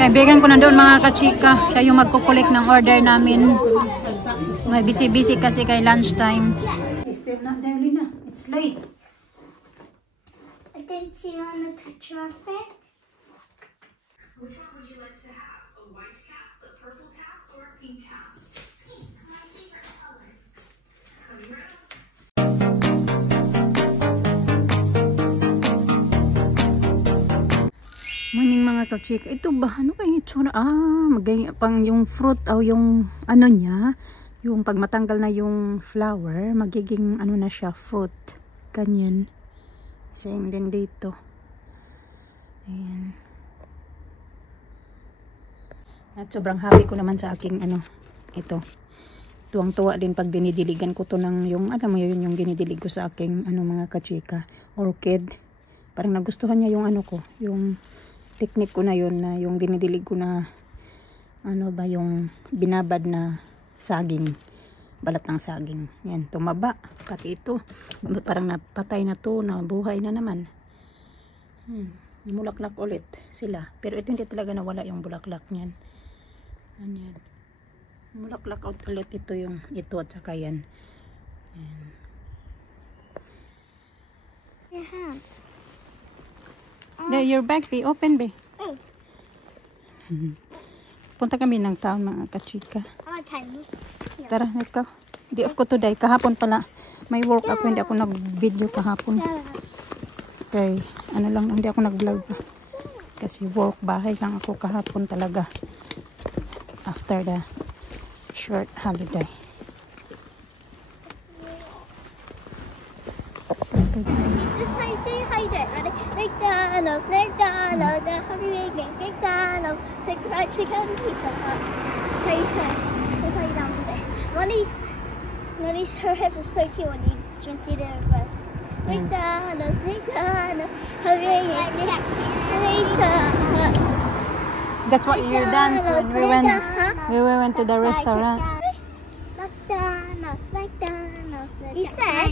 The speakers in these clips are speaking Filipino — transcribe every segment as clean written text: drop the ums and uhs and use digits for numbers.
Kaibigan ko na doon mga kachika. Siya yung magkukulik ng order namin. May busy-busy kasi kay lunchtime. It's still not there, Lina. It's late. I didn't see on the traffic. Which one would you like to have? A white cast, a purple cast, or a pink cast? Pink, my favorite color. Coming right up. Morning mga kachika. Ito ba? Ano kayo itsura? Magay pang yung fruit o yung ano niya. Yung pag matanggal na yung flower, magiging ano na siya, fruit. Ganyan. Same din dito. Ayan. At sobrang happy ko naman sa aking ano, ito. Tuwang-tuwa din pag dinidiligan ko to ng yung, alam mo yun, yung dinidilig ko sa aking ano mga kachika. Orchid. Parang nagustuhan niya yung ano ko, yung technique ko na yun, na yung dinidilig ko na ano ba, yung binabad na saging, balat ng saging. Yan, tumaba. Pati ito, parang napatay na to, nabuhay na naman. Mulaklak ulit sila. Pero ito hindi talaga nawala yung bulaklak niyan. Yan. Mulaklak out ulit ito, yung ito at saka yan. Yan. Yeah. There, your bag, be open, be. Oh. Punta kami ng town, mga kachika. Okay. Tara, let's go. Day off ko today. Kahapon pala. May work ako. Hindi ako nag-video kahapon. Okay. Ano lang, hindi ako nag-vlog. Kasi work, bahay lang ako kahapon talaga. After the short holiday. Just hide it. Ready? McDonald's, McDonald's, the happy making McDonald's. Take fried chicken pizza hut. Taste it. We'll play down today. Ronnie's her hips are so cute when you drink it in reverse. McDonald's, McDonald's, happy making pizza hut. That's what you danced when we went to the restaurant. McDonald's, McDonald's.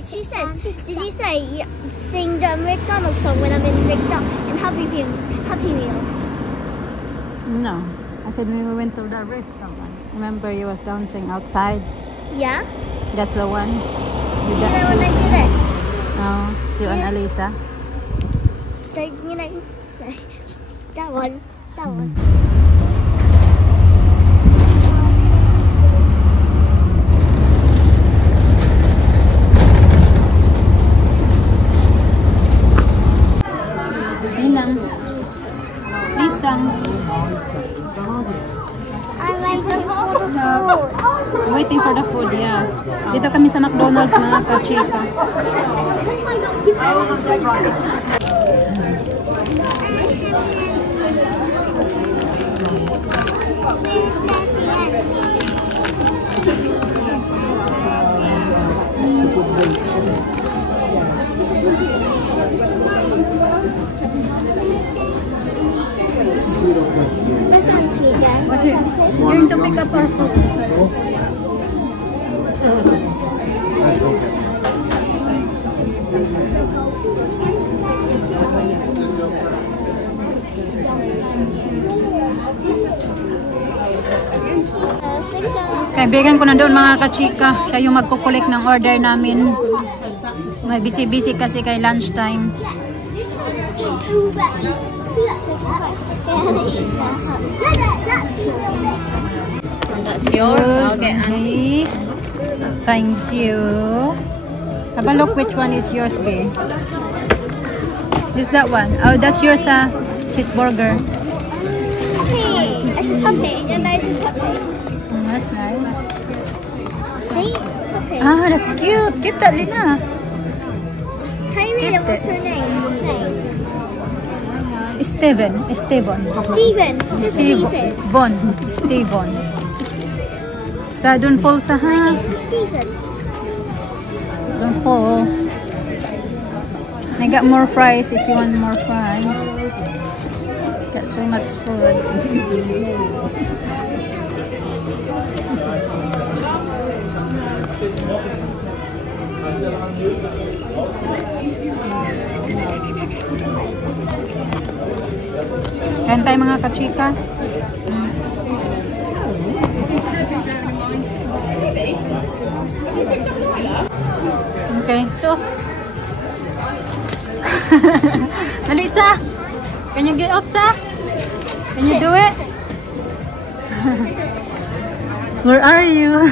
She said, did you say sing the McDonald's song when I'm in Happy Meal? No. I said when we went to the restaurant. Remember you was dancing outside? Yeah. That's the one. You know when I did it? Oh, you and Alisa? You know, that one. That one. Waiting for the food, yeah. Dito kami sa McDonald's, mga kachika. You're going to pick up our food. Kaibigan ko na doon mga kachika. Siya yung magkukulik ng order namin. May busy-busy kasi kay lunchtime. That's yours. Okay. Thank you. Have a look which one is yours, babe. Is that one? Oh, that's yours, cheeseburger. Puppy. It's a puppy. Your nose is a puppy. Oh, that's nice. See? Puppy. Ah, that's cute. Get that, Lina. Can you read it? What's her name? His name? Steven. Steven. Steven. Sa don't fall sa ha. Steven. Don't fall. I got more fries if you want more fries. Got so much food. Kain tayo mga kachika. Okay, ito. Nalisa, can you get up, sir? Can you do it? Where are you?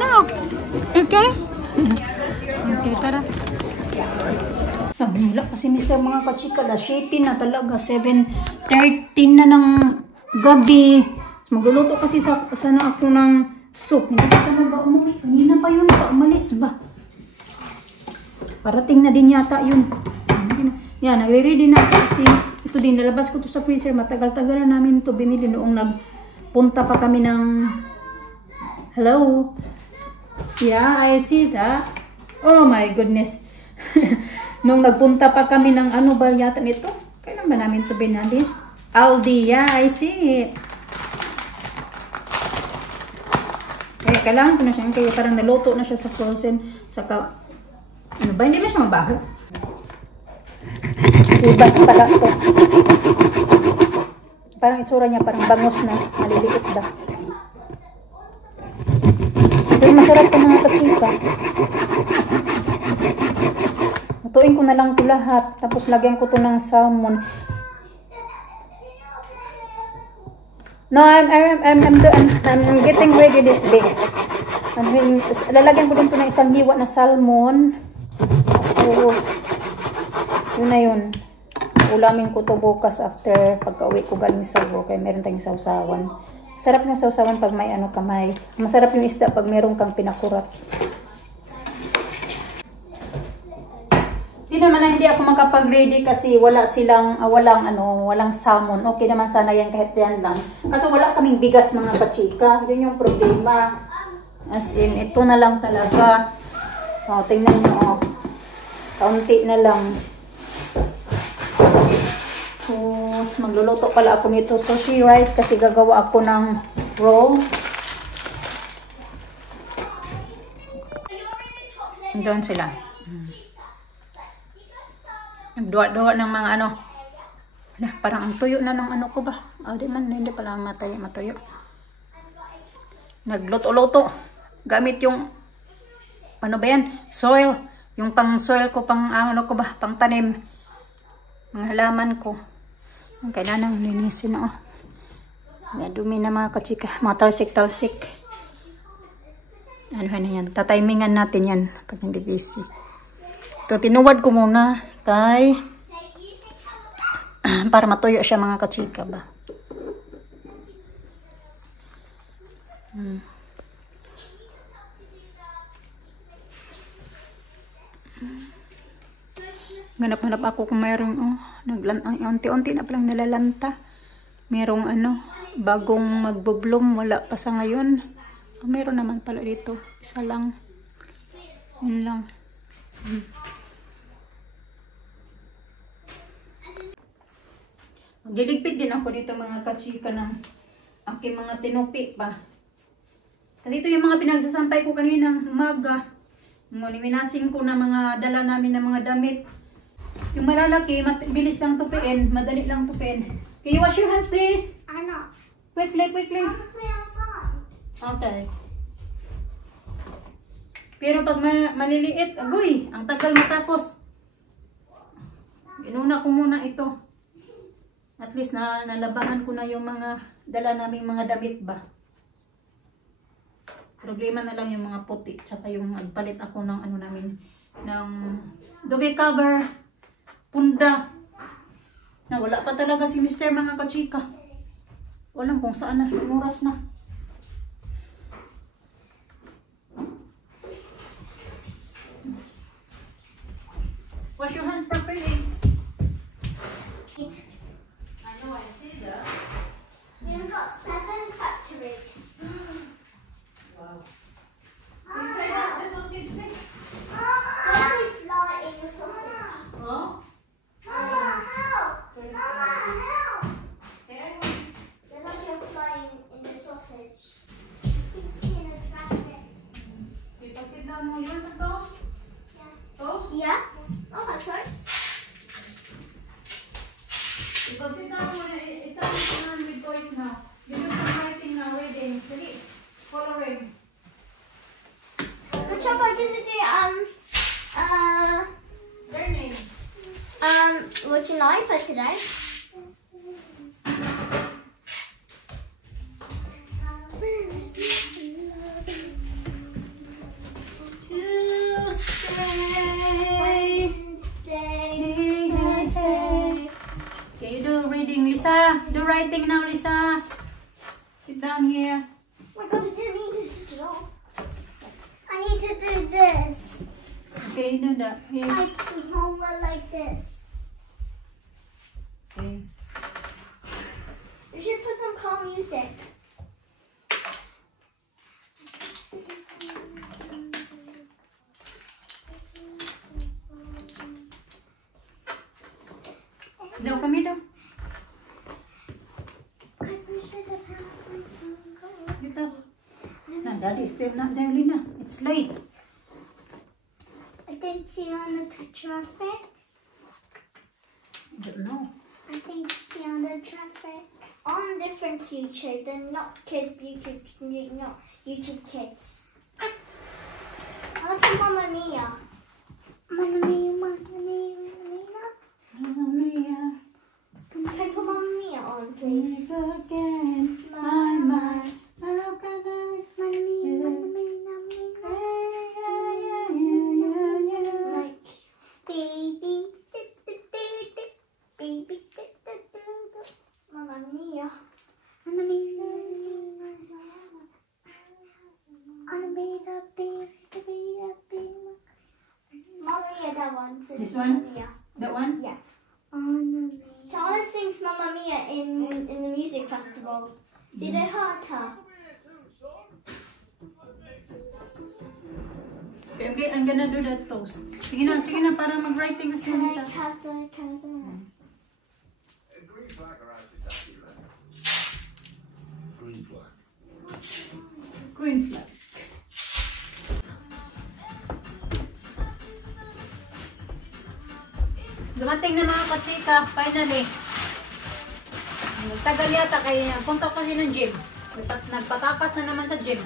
No. Okay? Okay, tara. Wala kasi mister mga kachika. Alas 7 na talaga. 7:13 na ng gabi. Magluluto kasi sana ako ng soup. Hindi pa na ba umuwi? Kanina pa yun pa. Umalis ba? Parating na din yata yun. Yan, nagre-ready na kasi ito din. Nalabas ko to sa freezer. Matagal-tagal na namin to binili noong nagpunta pa kami ng... Hello? Yeah, I see that. Oh my goodness. Nung nagpunta pa kami ng ano ba yata nito? Kailan ba namin to binali? Aldi, yeah, I see it. Kaya kailangan ko na siya. Kaya parang naluto na siya sa frozen. Saka, ano ba? Hindi ba siya mabaho? Ibas pala to. Parang itsura niya parang bangos na. Maliliit ba? Pero masarap ko mga kachika. Lutuin ko na lang ito lahat. Tapos lagyan ko to ng salmon. No, I'm getting ready this day. Lalagyan ko din to ng isang hiwa na salmon. Tapos, yun na yun. Ulamin ko to bukas after pagka-uwi ko galing sa work. Kaya meron tayong sausawan. Sarap ng sausawan pag may ano kamay. Masarap yung isda pag meron kang pinakurat. Di naman na hindi ako makapag-ready kasi wala silang, walang salmon. Okay naman sana yan kahit yan lang. Kaso wala kaming bigas mga kachika. Yun yung problema. As in, ito na lang talaga. O, tingnan nyo, o. Kaunti na lang. Tapos, magluluto pala ako nito sushi rice kasi gagawa ako ng roll. Doon sila. Nagduwa-duwa ng mga ano. Parang ang tuyo na ng ano ko ba? Di man, hindi pala matuyo. Nagluto-luto. Gamit yung, ano ba yan? Soil. Yung pang soil ko, pang ano ko ba? Pang tanim. Mga halaman ko. Ang kailangan linisin na, oh. Dumi na mga kachika. Mga talsik-talsik. Ano na yan? Tatimingan natin yan pag hindi busy. Ito, tinuwad ko muna kay para matuyo siya mga kachika ba. Ganap-hanap ako kung mayroong unti-unti na palang nalalanta. Merong ano, bagong magbo-bloom, wala pa sa ngayon. Meron naman pala dito, isa lang. Yun lang. Magliligpit din ako dito mga kachika ng aking mga tinupi pa. Kasi ito yung mga pinagsasampay ko kaninang umaga. Liminasin ko na mga dala namin na mga damit. Yung malalaki, bilis lang tupiin, madali lang tupiin. Can you wash your hands please? I know. Quickly. I want to play outside. Okay. Pero pag maliliit, agoy, ang tagal matapos. Inuna ko muna ito. At least nalabahan ko na yung mga dala naming mga damit ba. Problema na lang yung mga puti. Tsaka yung magpalit ako ng ano namin. Ng duvet cover. Punda. Na wala pa talaga si Mr. mga kachika. Walang kung saan na. Oras na. Wash your hands properly. I know, I see that. You've got 7 factories. Wow. Can you try that, the sausage bake? Why do you fly in the sausage? Huh? Mama, help! Mama, help! Okay. There's actually a flying in the sausage. You can see in the traffic. Ipagsit lang mo yun sa toast? Yeah. Toast? Yeah? Oh, my toast. Following. The chopper didn't do Learning. what's your life for today? Okay, you do reading, Lisa. Do writing now, Lisa. Sit down here. Oh my god, I didn't mean to sit it off. I need to do this. Okay, do that. Here. I do homework like this. Okay. We should put some calm music. Daw kami daw. I wish I could have my phone go. Dito. No, Daddy is still not there, Lina. It's late. I didn't see on the traffic. I don't know. I think see on the traffic. On different YouTube, they're not kids YouTube, not YouTube Kids. I like Mamma Mia. Mamma Mia, Mamma Mia, Mamma Mia. Can I put Mamma Mia on, please? Again, my mind. How can I Mamma Mia, Mamma Mia, Mamma Mia. Like, baby, baby, Mamma Mia. Mamma Mia, Mamma Mia, that one. So This Mamma one? Mia. That one? Yeah. Charlotte sings Mamma Mia in the music festival. Did I hurt her? Okay, I'm gonna do that toast. Sige na, para mag-writing as Can well, I Lisa. have the Green flag or just after that? Green flag. Green flag. Dumating na mga kachika, finally. Nagtagal yata kaya punta kasi ng gym. Nagpatakas na naman sa gym.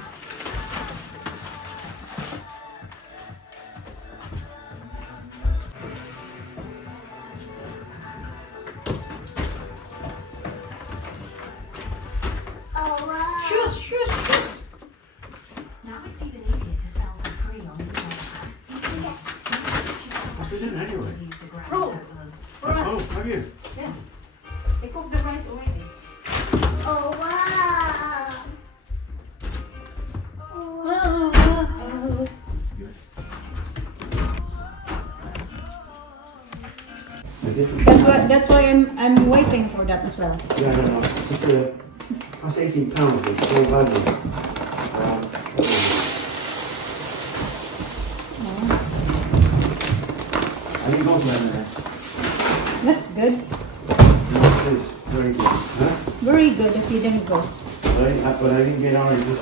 Oh, wow. Shoes. Now it's even easier to sell for free on e-commerce. What's for dinner anyway? Use a grand Roll. total of For us. Oh, have you? Yeah. They cooked the rice already. Oh, wow. That's why I'm waiting for that as well. Yeah, no. It's that's £18. It's so value. I didn't go to that. That's good. No, it is very good. Huh? Very good if you didn't go. But I didn't get oranges.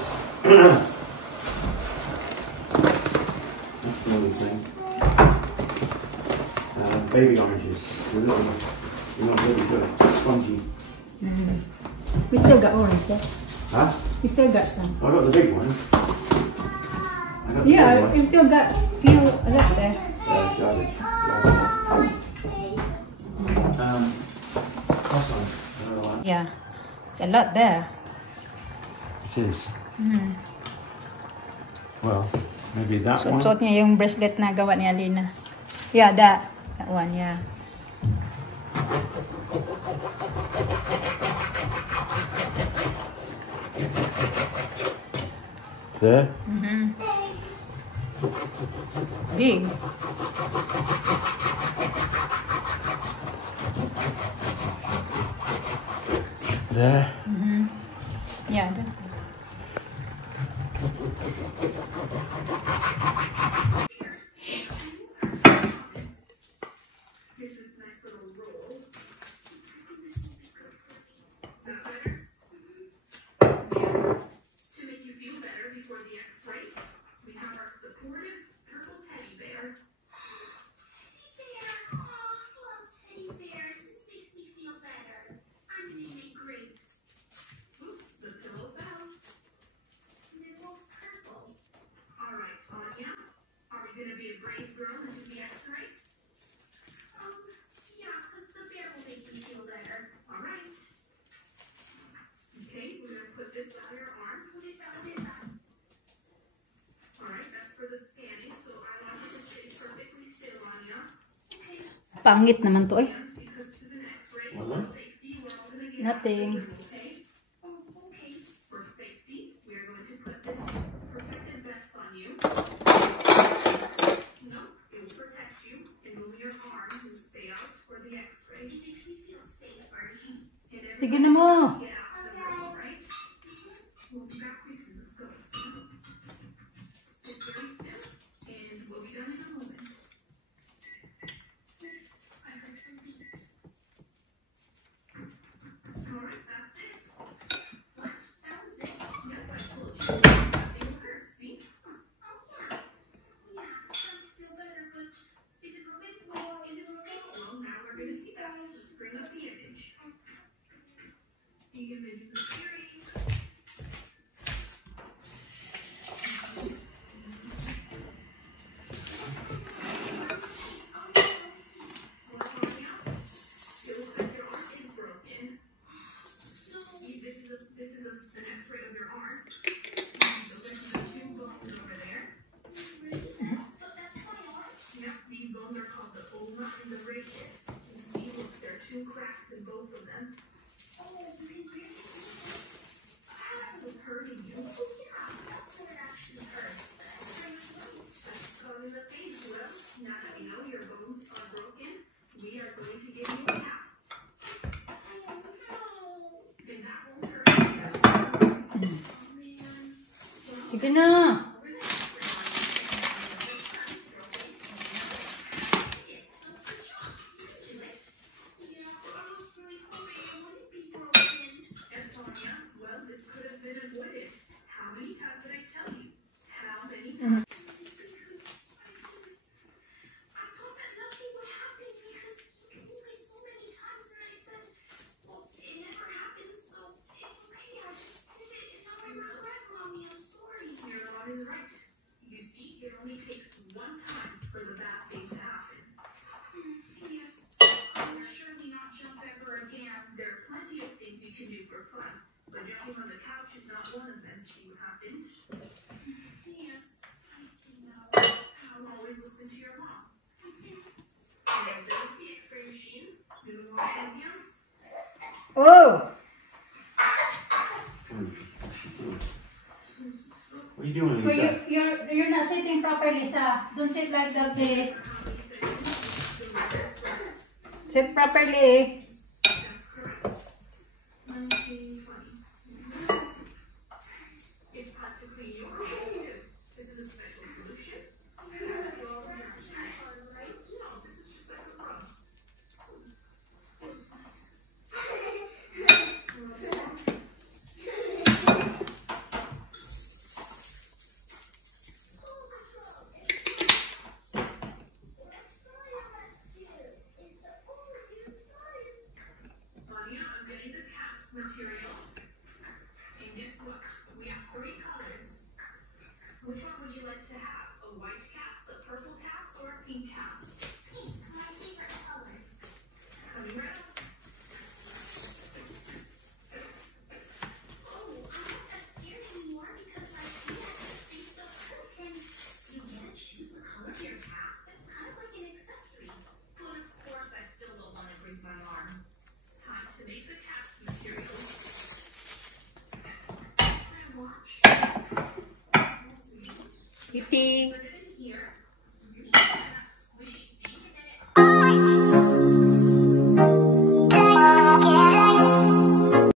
That's the only thing. Baby oranges. They're not really good. Spongy. We still got orange though. Huh? We still got some. I got the big ones. I got the Yeah, big we ones. still got few left there. Yeah, shallot. Croissant. Another one. Yeah, it's a lot there. It is. Well, maybe that one. Suot niya yung bracelet na gawa ni Alina. Yeah, that one, yeah. There. Big. There. Yeah, that. Here's this nice little roll. I think this will be good for me. Is that better? Yeah. To make you feel better before the X-ray, we have our supportive purple teddy bear. Teddy bear! Oh, I love teddy bears. This makes me feel better. I'm naming Grapes. Oops, the pillow fell. brave girl and do the x-ray? Yeah, because the bear will make me feel better. All right. Okay, we're going to put this on your arm. What is that? What is that? All right, that's for the scanning. So I want you to stay perfectly still, Anya. Okay. Pangit naman to eh. And because this is an x-ray, What? for safety, we're all going to get Nothing. okay? Oh, okay. For safety, we are going to put this protective vest on you. No, it will protect you and move your arm and stay out for the x-ray. It makes me feel safe, Arnie. Sige na mo. Get out of the room, all right? We'll be back with you. Let's go. Sit very still, and we'll be done in a moment. I heard some beeps. All right, that's it. What? That was it? Yep, I told you. Nothing hurt, see? Oh, yeah. Yeah, I'm starting to feel better, but is it broken? Is it okay? Well, now we're going to see that. Let's bring up the image. The image is appearing. It looks like your arm is broken. This is an x-ray of your arm. Those are the two bones over there. So that's my arm? Yep, these bones are called the ulna and the radius. You see, look, there are two cracks in both of them. It's hurting you. Oh, yeah, that's what it actually hurts. That's causing the pain. Well, now that you know your bones are broken, we are going to give you a cast. And that won't hurt. Oh, man. Sige na. Is right. You see, it only takes one time for the bad thing to happen. Yes, I'm surely not jump ever again. There are plenty of things you can do for fun, but jumping on the couch is not one of them. See what happened? Yes, I see now. I'll always listen to your mom. And there's the x-ray machine. Do you wash your hands? Oh! What are you doing, Wait, Lisa? you're not sitting properly, Lisa. Don't sit like that, please. Sit properly. That's correct. 1920. It's practically yours too. This is a special solution. Well, this is just hard, right? No, this is just like a rub. It's nice. Anya, I'm getting the cast material. And guess what? We have 3 colors. Which one would you like to have? A white cast, a purple cast, or a pink cast? Pink, my favorite color. Coming right up. Oh, I'm not that scared anymore because my feet don't hurt. And you get to choose the color of your cast. It's kind of like an accessory. But of course, I still don't want to break my arm. It's time to make the cast material. And watch. Kitty. Insert it in here.